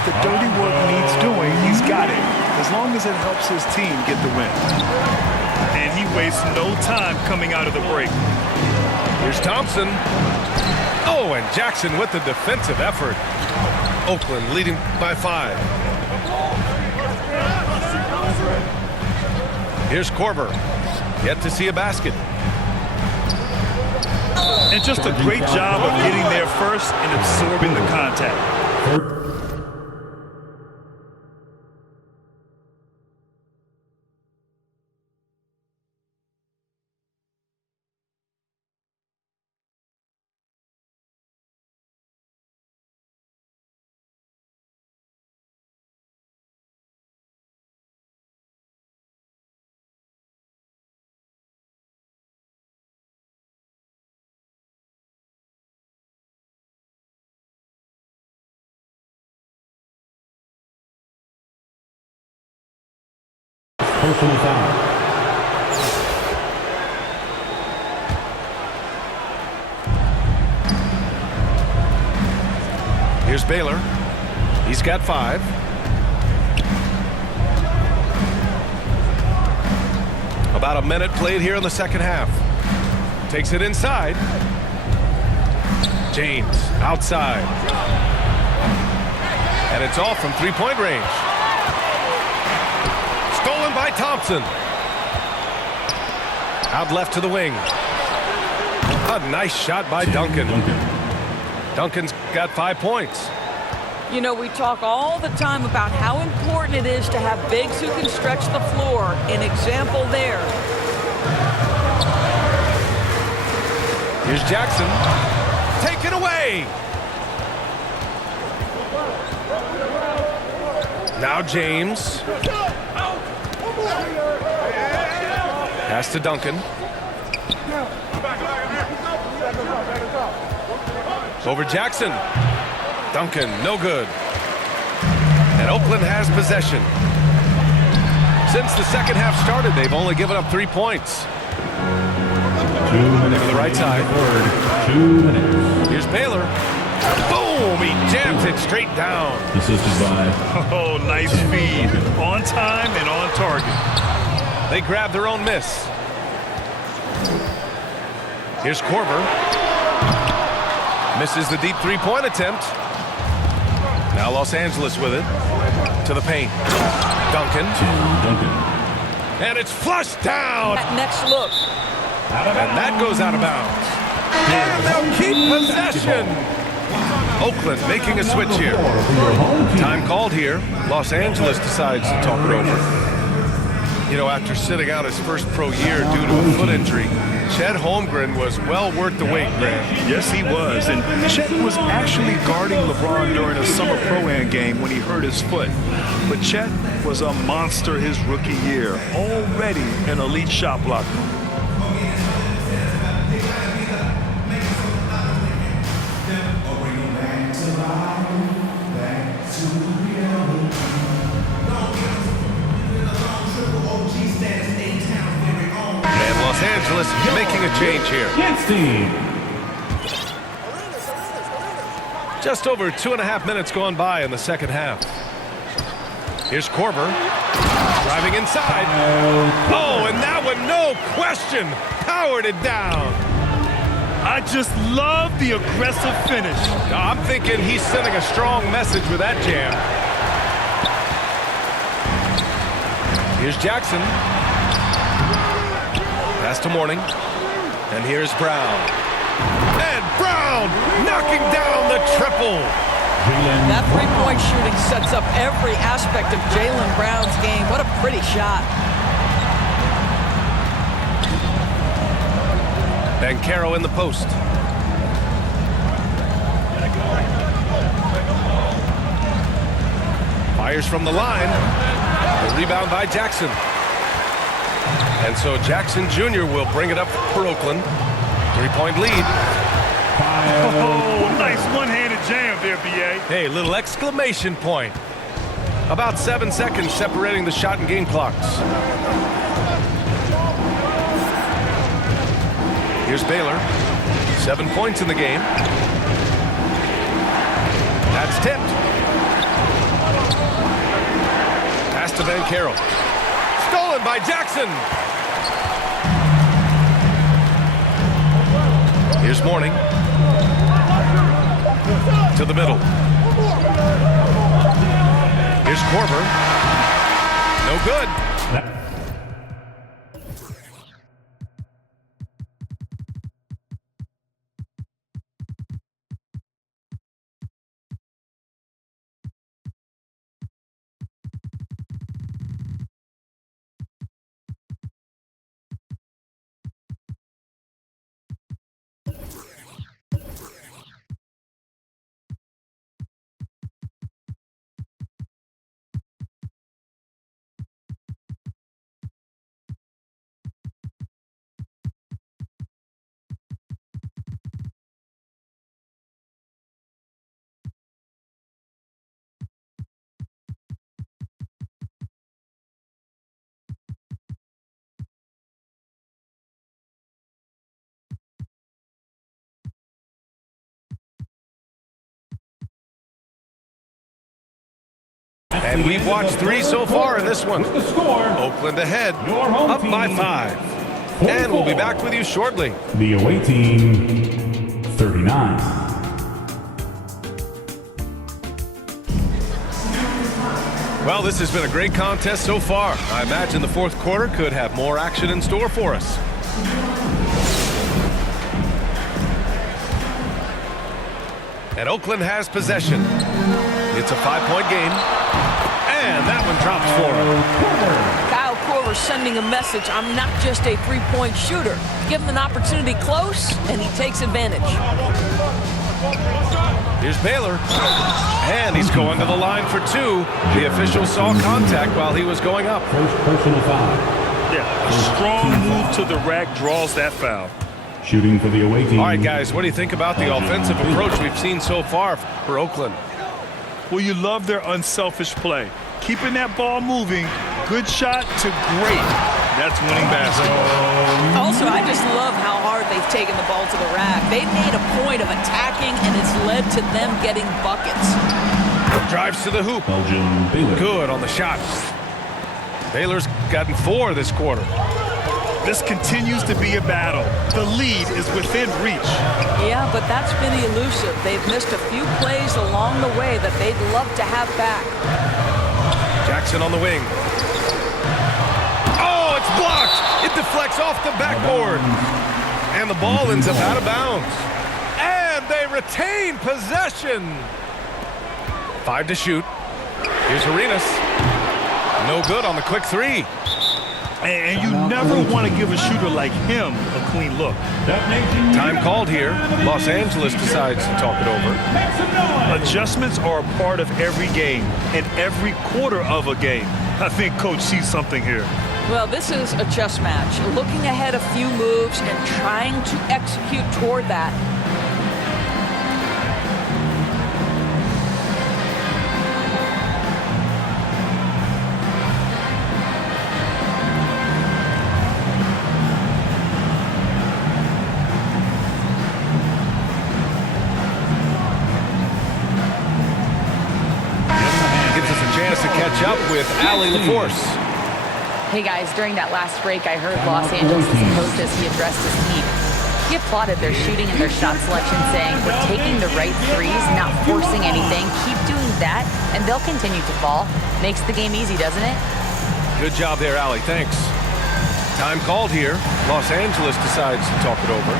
If the dirty work needs doing, he's got it, as long as it helps his team get the win. And he wastes no time coming out of the break. Here's Thompson. Oh, and Jackson with the defensive effort. Oakland leading by 5. Here's Korver. Yet to see a basket. And just a great job of getting there first and absorbing the contact. Personal foul. Here's Baylor. He's got 5. About a minute played here in the second half. Takes it inside. James outside. And it's off from three-point range. Stolen by Thompson. Out left to the wing. A nice shot by Duncan. Duncan's got 5 points. You know, we talk all the time about how important it is to have bigs who can stretch the floor. An example there. Here's Jackson. Take it away. Now James. Pass to Duncan. Over Jackson. Duncan, no good. And Oakland has possession. Since the second half started, they've only given up 3 points. 2 minutes. To the right side. 2 minutes. Here's Baylor. Boom! He jams it straight down. Assisted by. Oh, nice feed. On time and on target. They grab their own miss. Here's Korver. Misses the deep three-point attempt. Now Los Angeles with it. To the paint. Duncan. And it's flushed down. That next look. And that goes out of bounds. And they'll keep possession. Oakland making a switch here. Time called here. Los Angeles decides to talk it over. You know, after sitting out his first pro year due to a foot injury, Chet Holmgren was well worth the wait, Grant. Yes, he was. And Chet was actually guarding LeBron during a summer pro-am game when he hurt his foot. But Chet was a monster his rookie year, already an elite shot blocker. Los Angeles making a change here. Just over 2.5 minutes gone by in the second half. Here's Korver. Driving inside. Oh, and that one, no question, powered it down. I just love the aggressive finish. I'm thinking he's sending a strong message with that jam. Here's Jackson. Pass to Mourning. And here's Brown. And Brown knocking down the triple. That three-point shooting sets up every aspect of Jaylen Brown's game. What a pretty shot. Banchero in the post. Fires from the line. The rebound by Jackson. And so Jackson Jr. will bring it up for Oakland. 3-point lead. Oh, nice one-handed jam there, B.A. Hey, little exclamation point. About 7 seconds separating the shot and game clocks. Here's Baylor. 7 points in the game. That's tipped. to Ben Carroll. Stolen by Jackson. Here's Mourning. To the middle. Here's Korver. No good. And we've watched 3 so far in this one. The score, Oakland ahead, your home up by team, 5. 44. And we'll be back with you shortly. The away team, 39. Well, this has been a great contest so far. I imagine the fourth quarter could have more action in store for us. And Oakland has possession. It's a 5-point game. And that one drops for him. Kyle Korver sending a message, I'm not just a three-point shooter. Give him an opportunity close, and he takes advantage. Here's Baylor. And he's going to the line for 2. The official saw contact while he was going up. First personal foul. Yeah, a strong move to the rack draws that foul. Shooting for the away team. All right, guys, what do you think about the offensive approach we've seen so far for Oakland? Well, you love their unselfish play. Keeping that ball moving, good shot to great. That's winning basketball. Also, I just love how hard they've taken the ball to the rack. They've made a point of attacking, and it's led to them getting buckets. Drives to the hoop. Belgium, Baylor. Good on the shot. Baylor's gotten 4 this quarter. This continues to be a battle. The lead is within reach. Yeah, but that's been elusive. They've missed a few plays along the way that they'd love to have back. Jackson on the wing. Oh, it's blocked. It deflects off the backboard. And the ball ends up out of bounds. And they retain possession. 5 to shoot. Here's Arenas. No good on the quick 3. And you never want to give a shooter like him a clean look. Time called here. Los Angeles decides to talk it over. Adjustments are a part of every game and every quarter of a game. I think Coach sees something here. Well, this is a chess match. Looking ahead a few moves and trying to execute toward that. Up with Allie LaForce. Hey guys, during that last break, I heard Los Angeles' coach as he addressed his team. He applauded their shooting and their shot selection, saying, we're taking the right threes, not forcing anything. Keep doing that, and they'll continue to fall. Makes the game easy, doesn't it? Good job there, Allie. Thanks. Time called here. Los Angeles decides to talk it over.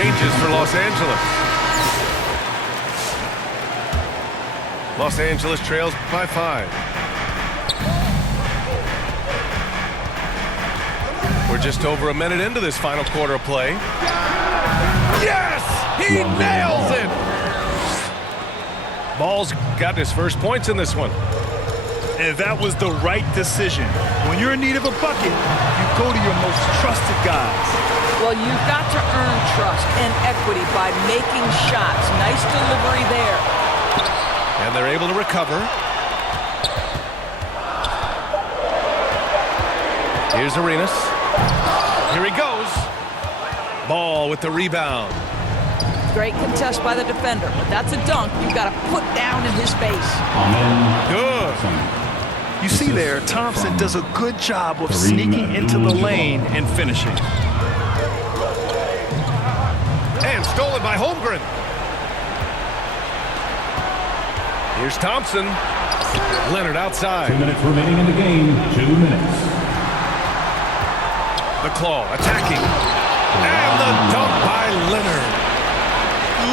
Changes for Los Angeles. Los Angeles trails by 5. We're just over a minute into this final quarter of play. Yes! He nails it! Ball's got his first points in this one. And that was the right decision. When you're in need of a bucket, you go to your most trusted guys. Well, you've got to earn trust and equity by making shots. Nice delivery there. And they're able to recover. Here's Arenas. Here he goes. Ball with the rebound. Great contest by the defender, but that's a dunk you've got to put down in his face. Good. You see there, Thompson does a good job of sneaking into the lane and finishing. And stolen by Holmgren. Here's Thompson. Leonard outside. 2 minutes remaining in the game. 2 minutes. The claw attacking. And the dunk by Leonard.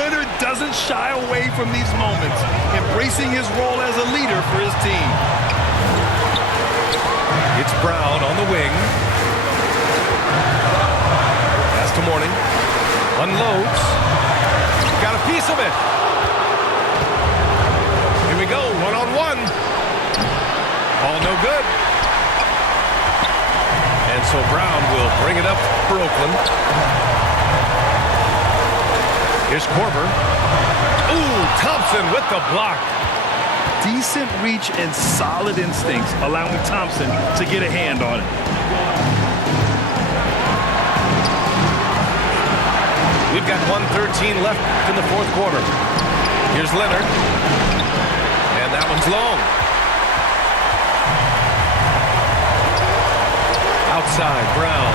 Leonard doesn't shy away from these moments, embracing his role as a leader for his team. It's Brown on the wing. Pass to Morning. Unloads. Got a piece of it. Here we go, one-on-one. Ball no good. And so Brown will bring it up for Oakland. Here's Korver. Ooh, Thompson with the block. Decent reach and solid instincts, allowing Thompson to get a hand on it. We've got 1:13 left in the fourth quarter. Here's Leonard. And that one's long. Outside, Brown.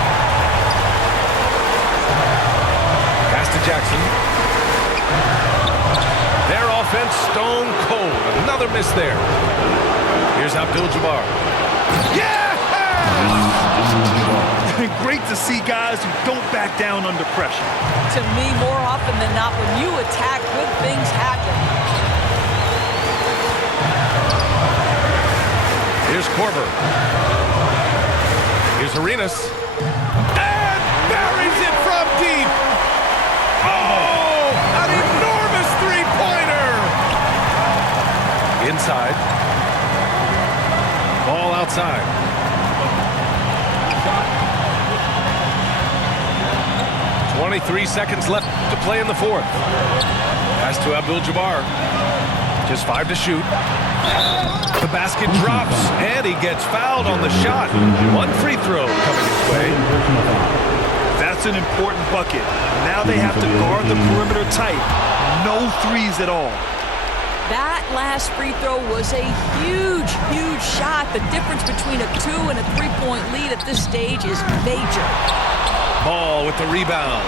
Pass to Jackson. Their offense stone cold. Another miss there. Here's Abdul-Jabbar. Yeah! Great to see guys who don't back down under pressure. To me, more often than not, when you attack, good things happen. Here's Korver. Here's Arenas. And buries it from deep. Oh, an enormous three-pointer. Inside. Ball outside. 23 seconds left to play in the fourth. Pass to Abdul-Jabbar. Just 5 to shoot. The basket drops, and he gets fouled on the shot. One free throw coming his way. That's an important bucket. Now they have to guard the perimeter tight. No threes at all. That last free throw was a huge, huge shot. The difference between a 2- and a 3-point lead at this stage is major. Ball with the rebound.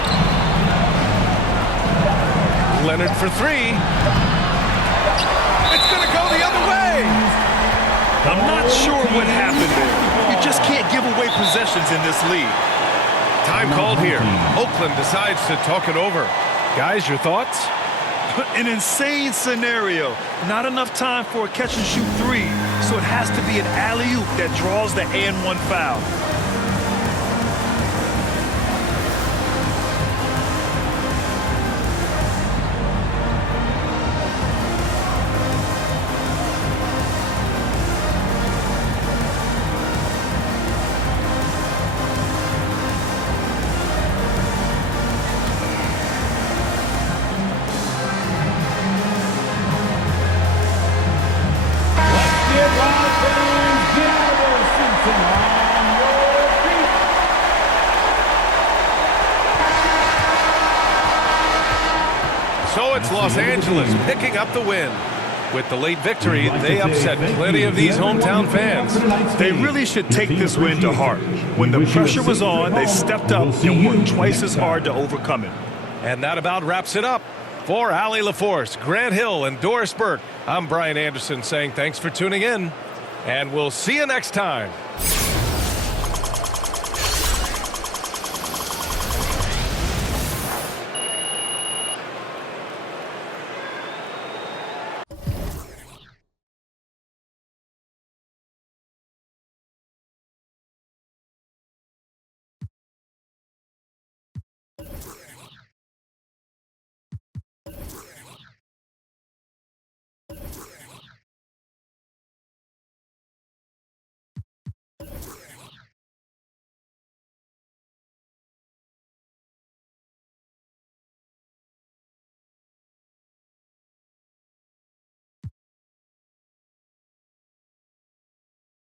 Leonard for three. It's going to go the other way. I'm not sure what happened there. You just can't give away possessions in this league. Time called here. Oakland decides to talk it over. Guys, your thoughts? An insane scenario. Not enough time for a catch-and-shoot three, so it has to be an alley-oop that draws the and-one foul. So it's Los Angeles picking up the win. With the late victory, they upset plenty of these hometown fans. They really should take this win to heart. When the pressure was on, they stepped up and worked twice as hard to overcome it. And that about wraps it up. For Allie LaForce, Grant Hill, and Doris Burke, I'm Brian Anderson saying thanks for tuning in, and we'll see you next time.